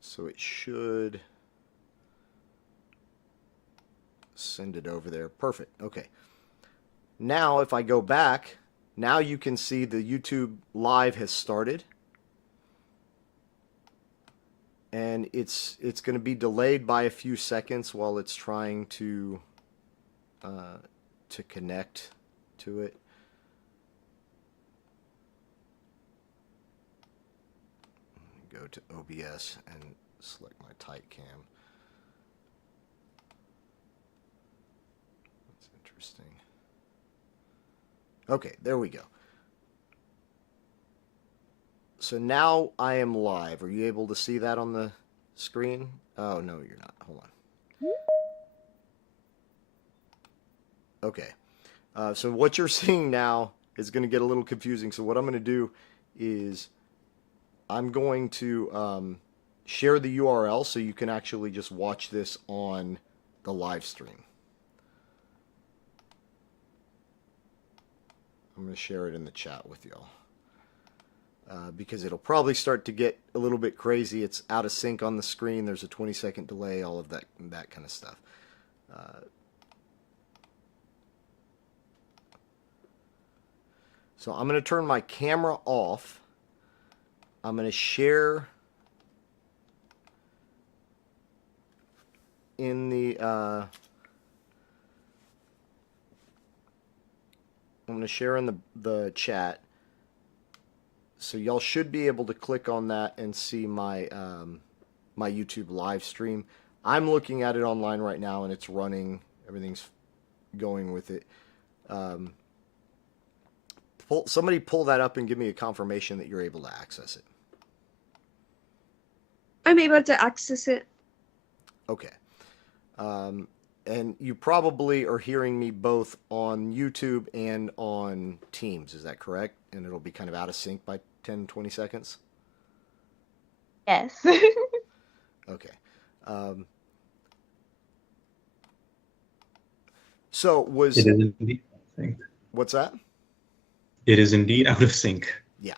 So it should send it over there. Perfect. Okay. Now, if I go back, now you can see the YouTube live has started. And it's going to be delayed by a few seconds while it's trying to connect to it. Go to OBS and select my tight cam. That's interesting. Okay, there we go. So now I am live. Are you able to see that on the screen? Oh, no, you're not. Hold on. Okay. So what you're seeing now is going to get a little confusing. So what I'm going to do is I'm going to share the URL so you can actually just watch this on the live stream. I'm going to share it in the chat with y'all. Because it'll probably start to get a little bit crazy. It's out of sync on the screen. There's a 20-second delay, all of that kind of stuff. So I'm going to turn my camera off. I'm going to share in the I'm going to share in the chat. So y'all should be able to click on that and see my my YouTube live stream. I'm looking at it online right now, and it's running. Everything's going with it. Somebody pull that up and give me a confirmation that you're able to access it. I'm able to access it. Okay. And you probably are hearing me both on YouTube and on Teams. Is that correct? And it'll be kind of out of sync by 10, 20 seconds? Yes. Okay. So was... It is indeed out of sync. What's that? It is indeed out of sync. Yeah.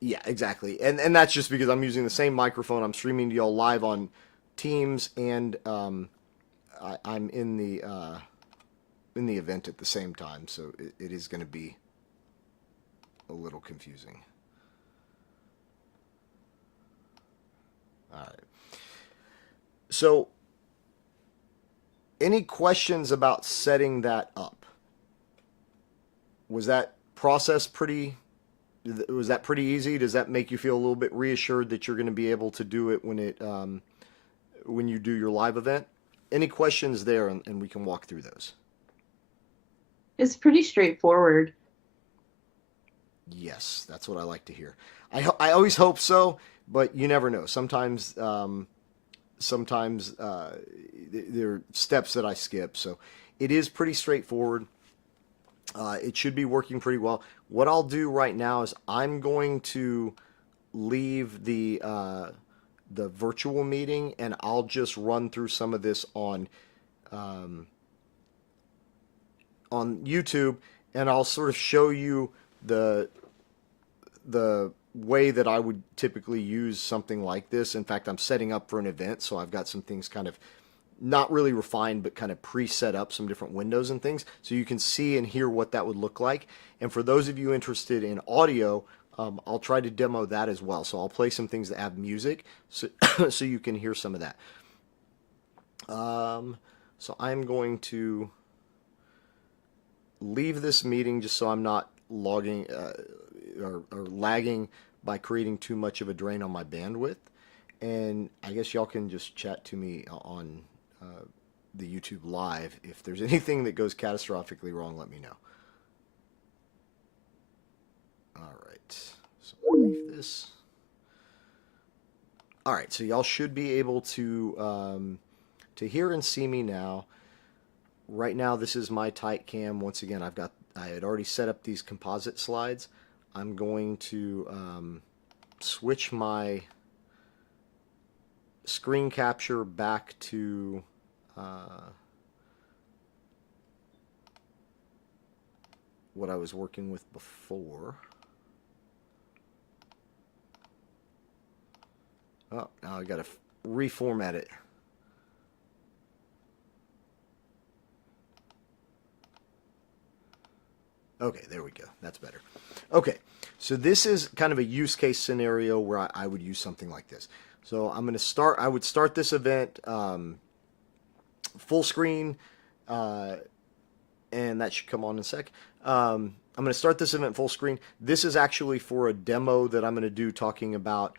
Yeah, exactly. And that's just because I'm using the same microphone. I'm streaming to y'all live on Teams, and I'm in the event at the same time, so it is going to be a little confusing. All right. So, any questions about setting that up? Was that process pretty... Was that pretty easy? Does that make you feel a little bit reassured that you're going to be able to do it when you do your live event? Any questions there, and we can walk through those. It's pretty straightforward. Yes, that's what I like to hear. I always hope so, but you never know. Sometimes there are steps that I skip, so it is pretty straightforward. It should be working pretty well. What I'll do right now is I'm going to leave the virtual meeting, and I'll just run through some of this on YouTube, and I'll sort of show you the way that I would typically use something like this. In fact, I'm setting up for an event, so I've got some things kind of not really refined, but kind of pre-set up, some different windows and things, so you can see and hear what that would look like. And for those of you interested in audio, I'll try to demo that as well. So I'll play some things that have music, so, so you can hear some of that. So I'm going to leave this meeting just so I'm not logging or lagging by creating too much of a drain on my bandwidth. And I guess y'all can just chat to me on the YouTube live. If there's anything that goes catastrophically wrong, let me know. All right, so I'll leave this. All right, so y'all should be able to hear and see me now. Right now, this is my tight cam. Once again, I had already set up these composite slides. I'm going to switch my screen capture back to what I was working with before. Oh, now I got to reformat it. Okay, there we go. That's better. Okay, so this is kind of a use case scenario where I would use something like this. So I'm going to start, I would start this event full screen, and that should come on in a sec. I'm going to start this event full screen. This is actually for a demo that I'm going to do talking about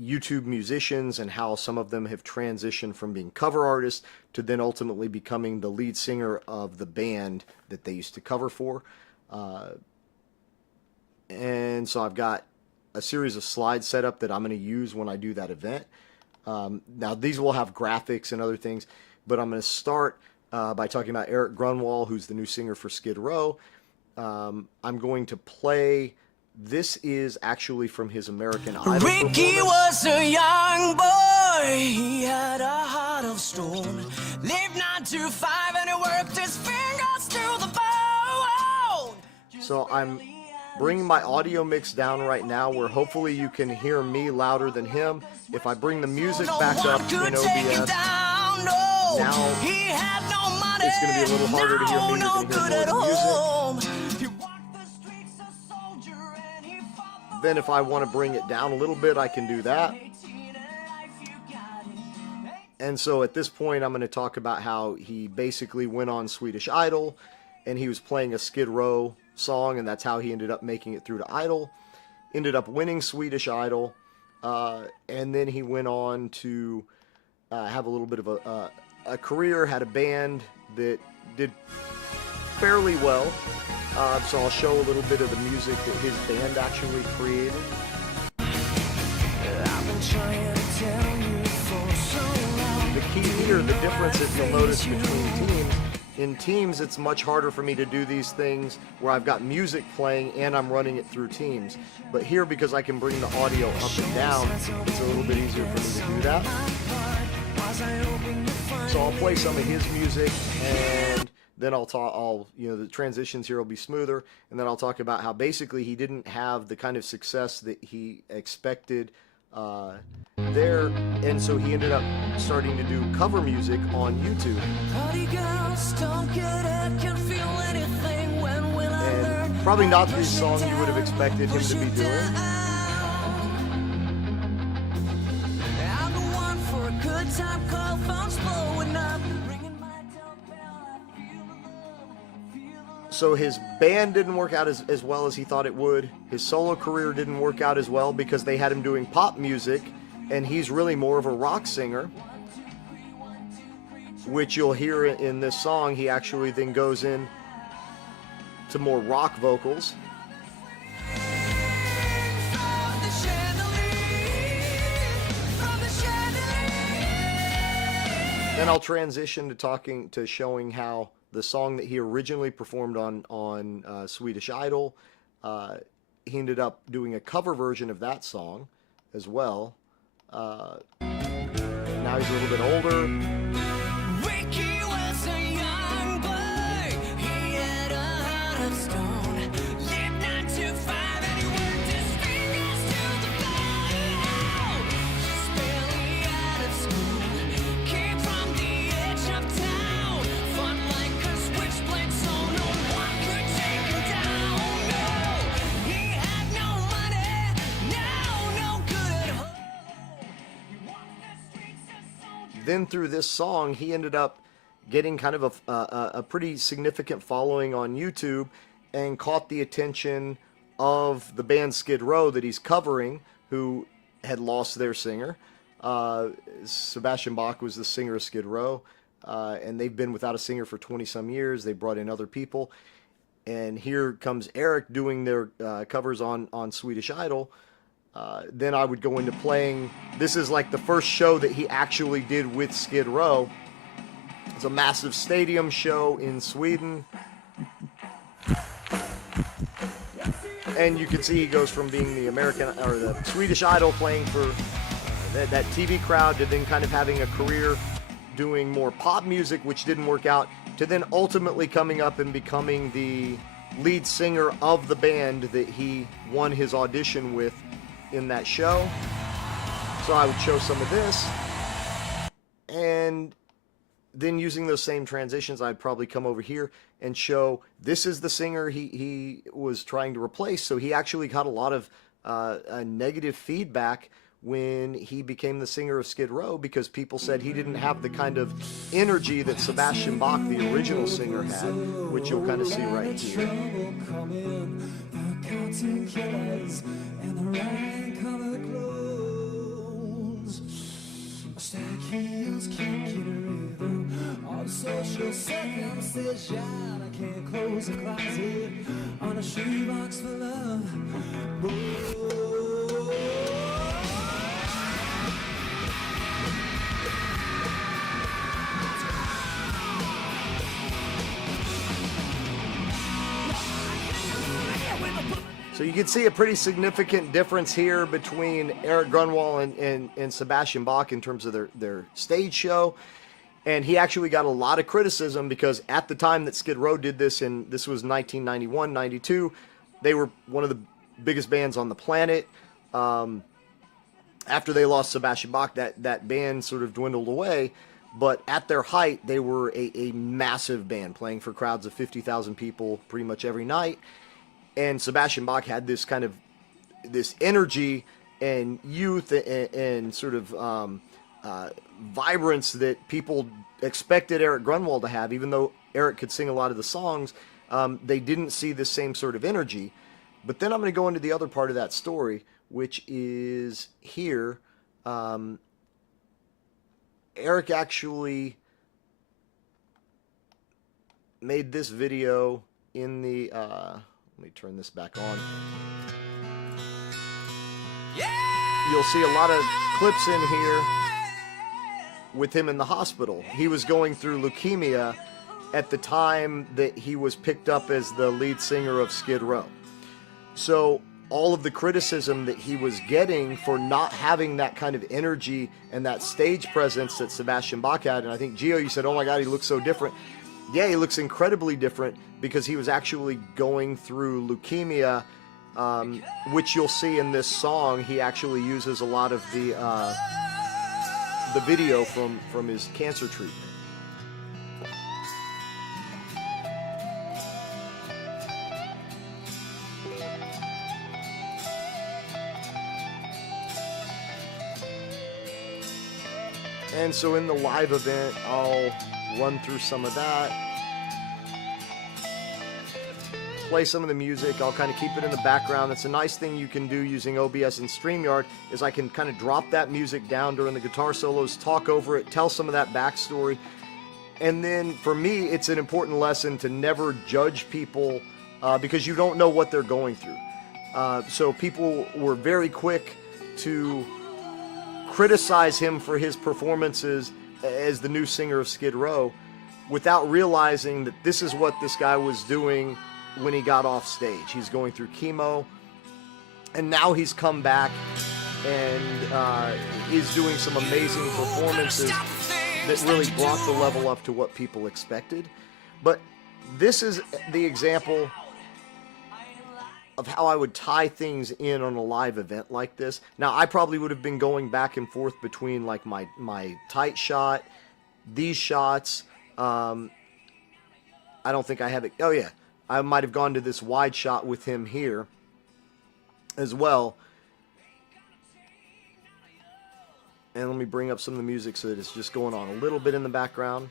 YouTube musicians and how some of them have transitioned from being cover artists to then ultimately becoming the lead singer of the band that they used to cover for. And so I've got a series of slides set up that I'm going to use when I do that event. Now these will have graphics and other things, but I'm going to start by talking about Eric Grunwald, who's the new singer for Skid Row. I'm going to play. This is actually from his American Idol Ricky performance. was a young boy, he had a heart of stone. Lived 9 to 5 and he worked his fingers to the bone. So I'm bringing my audio mix down right now where hopefully you can hear me louder than him. If I bring the music back up in OBS, now it's going to be a little harder to hear me than to hear more of the music. Then if I want to bring it down a little bit, I can do that. And so at this point, I'm going to talk about how he basically went on Swedish Idol and he was playing a Skid Row song, and that's how he ended up making it through to Idol. Ended up winning Swedish Idol, and then he went on to have a little bit of a career, had a band that did fairly well. So I'll show a little bit of the music that his band actually created. The key here, the difference that you'll notice between teams, in teams it's much harder for me to do these things where I've got music playing and I'm running it through Teams. But here, because I can bring the audio up and down, it's a little bit easier for me to do that. So I'll play some of his music, and then I'll talk, the transitions here will be smoother, and then I'll talk about how basically he didn't have the kind of success that he expected there, and so he ended up starting to do cover music on YouTube. And probably not these songs you would have expected him to be doing. So his band didn't work out as well as he thought it would. His solo career didn't work out as well because they had him doing pop music, and he's really more of a rock singer, which you'll hear in this song. He actually then goes in to more rock vocals. Then I'll transition to showing how the song that he originally performed on Swedish Idol, he ended up doing a cover version of that song as well. Now he's a little bit older. Ricky was a young boy, he had a heart of stone. Lived 9 to 5 and he worked his fingers to the bone. Just barely out of school, came from the edge of town. Fought like a switchblade so no one could take him down. No, he had no money, no good at home. Then through this song, he ended up getting kind of a pretty significant following on YouTube and caught the attention of the band Skid Row that he's covering, who had lost their singer. Sebastian Bach was the singer of Skid Row, and they've been without a singer for 20-some years. They brought in other people. And here comes Eric doing their covers on Swedish Idol. Then I would go into playing. This is like the first show that he actually did with Skid Row. It's a massive stadium show in Sweden. And you can see he goes from being the the Swedish Idol playing for that TV crowd to then kind of having a career doing more pop music, which didn't work out, to then ultimately coming up and becoming the lead singer of the band that he won his audition with in that show. So I would show some of this, and then using those same transitions, I'd probably come over here and show this is the singer he was trying to replace. So he actually got a lot of negative feedback when he became the singer of Skid Row, because people said he didn't have the kind of energy that Sebastian Bach, the original singer, had, which you'll kind of see right here. Social circumcision, I can't close the closet on a shoebox for love. So you can see a pretty significant difference here between Eric Grunwald and Sebastian Bach in terms of their stage show. And he actually got a lot of criticism because at the time that Skid Row did this, and this was 1991, 92, they were one of the biggest bands on the planet. After they lost Sebastian Bach, that band sort of dwindled away. But at their height, they were a massive band, playing for crowds of 50,000 people pretty much every night. And Sebastian Bach had this kind of this energy and youth and sort of vibrance that people expected Eric Grunwald to have. Even though Eric could sing a lot of the songs, they didn't see the same sort of energy. But then I'm going to go into the other part of that story, which is here. Eric actually made this video in the let me turn this back on. You'll see a lot of clips in here with him in the hospital. He was going through leukemia at the time that he was picked up as the lead singer of Skid Row. So all of the criticism that he was getting for not having that kind of energy and that stage presence that Sebastian Bach had, and I think, Gio, you said, oh my God, he looks so different. Yeah, he looks incredibly different because he was actually going through leukemia, which you'll see in this song. He actually uses a lot of the video from his cancer treatment. And so in the live event, I'll run through some of that, play some of the music. I'll kind of keep it in the background. That's a nice thing you can do using OBS and StreamYard, is I can kind of drop that music down during the guitar solos, talk over it, tell some of that backstory. And then for me, it's an important lesson to never judge people because you don't know what they're going through. So people were very quick to criticize him for his performances as the new singer of Skid Row without realizing that this is what this guy was doing when he got off stage. He's going through chemo, and now he's come back and is doing some amazing performances that really brought the level up to what people expected. But this is the example of how I would tie things in on a live event like this. Now, I probably would have been going back and forth between like my tight shot, these shots. I don't think I have it. Oh yeah, I might have gone to this wide shot with him here as well. And let me bring up some of the music so that it's just going on a little bit in the background.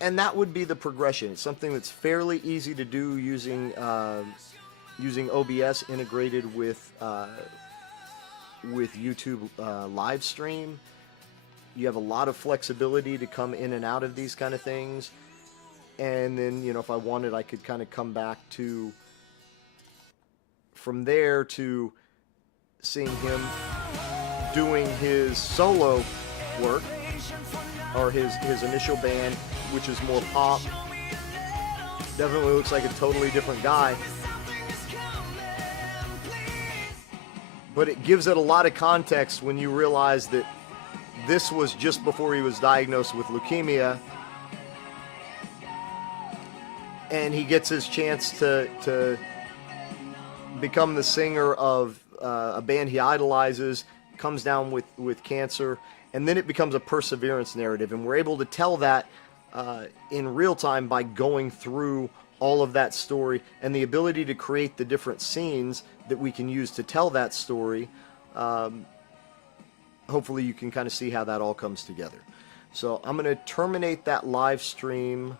And that would be the progression. It's something that's fairly easy to do using OBS integrated with YouTube live stream. You have a lot of flexibility to come in and out of these kind of things. And then, you know, if I wanted, I could kind of come back to from there to seeing him doing his solo work, or his initial band, which is more pop. Definitely looks like a totally different guy. But it gives it a lot of context when you realize that this was just before he was diagnosed with leukemia. And he gets his chance to become the singer of a band he idolizes, comes down with cancer, and then it becomes a perseverance narrative, and we're able to tell that in real time by going through all of that story, and the ability to create the different scenes that we can use to tell that story. Hopefully you can kind of see how that all comes together. So I'm going to terminate that live stream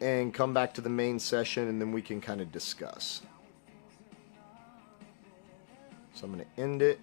and come back to the main session, and then we can kind of discuss. So I'm going to end it.